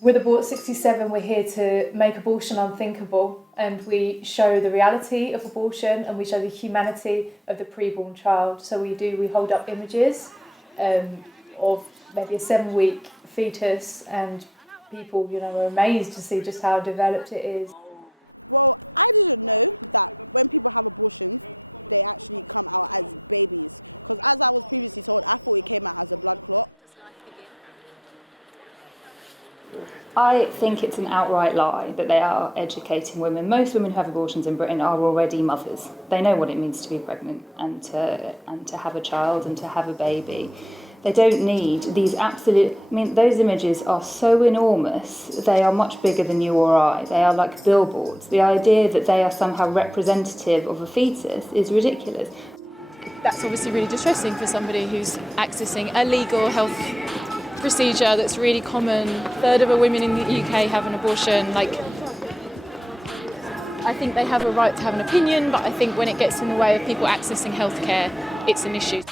With Abort 67, we're here to make abortion unthinkable, and we show the reality of abortion and we show the humanity of the preborn child. So we hold up images of maybe a 7-week fetus, and people, are amazed to see just how developed it is. I think it's an outright lie that they are educating women. Most women who have abortions in Britain are already mothers. They know what it means to be pregnant and to have a child and to have a baby. They don't need these those images are so enormous, they are much bigger than you or I. They are like billboards. The idea that they are somehow representative of a fetus is ridiculous. That's obviously really distressing for somebody who's accessing a legal health procedure that's really common. A third of women in the UK have an abortion. I think they have a right to have an opinion, but I think when it gets in the way of people accessing healthcare, it's an issue.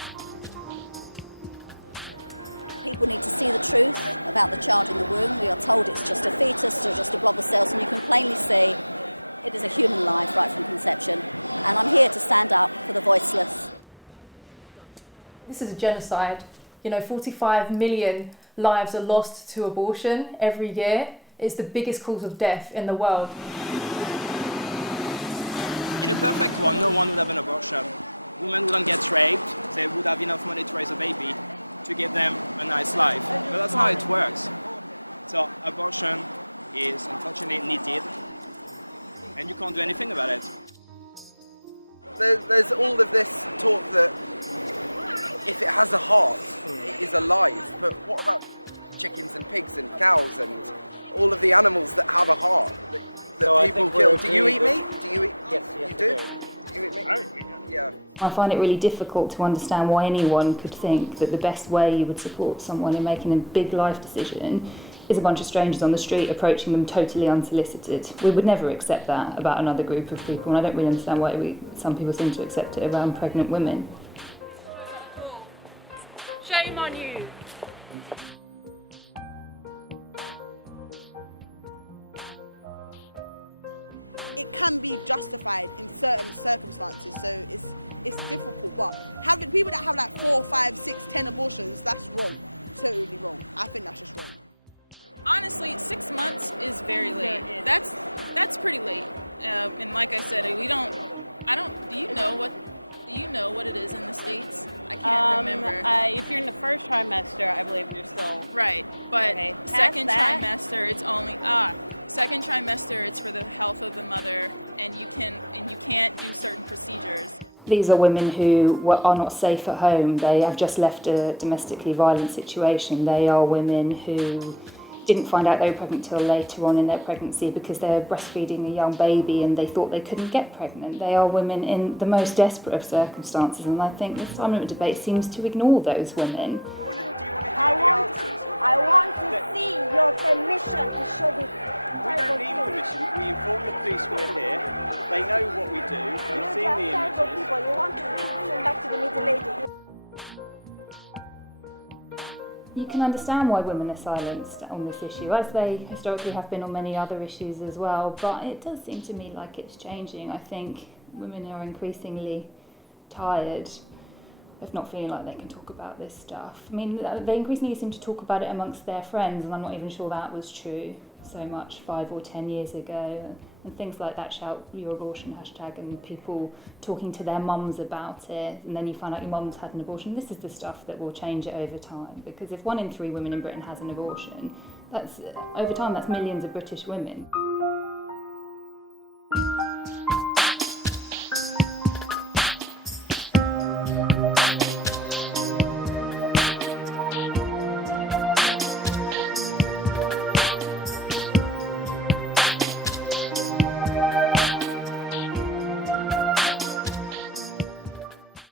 This is a genocide. 45 million lives are lost to abortion every year. It's the biggest cause of death in the world. I find it really difficult to understand why anyone could think that the best way you would support someone in making a big life decision is a bunch of strangers on the street approaching them totally unsolicited. We would never accept that about another group of people, and I don't really understand why some people seem to accept it around pregnant women. Shame on you! These are women who are not safe at home. They have just left a domestically violent situation. They are women who didn't find out they were pregnant till later on in their pregnancy because they were breastfeeding a young baby and they thought they couldn't get pregnant. They are women in the most desperate of circumstances, and I think this time limit debate seems to ignore those women. You can understand why women are silenced on this issue, as they historically have been on many other issues as well, but it does seem to me like it's changing. I think women are increasingly tired of not feeling like they can talk about this stuff. They increasingly seem to talk about it amongst their friends, and I'm not even sure that was true so much 5 or 10 years ago. And things like that Shout Your Abortion hashtag, and people talking to their mums about it, and then you find out your mum's had an abortion. This is the stuff that will change it over time, because if 1 in 3 women in Britain has an abortion, over time that's millions of British women.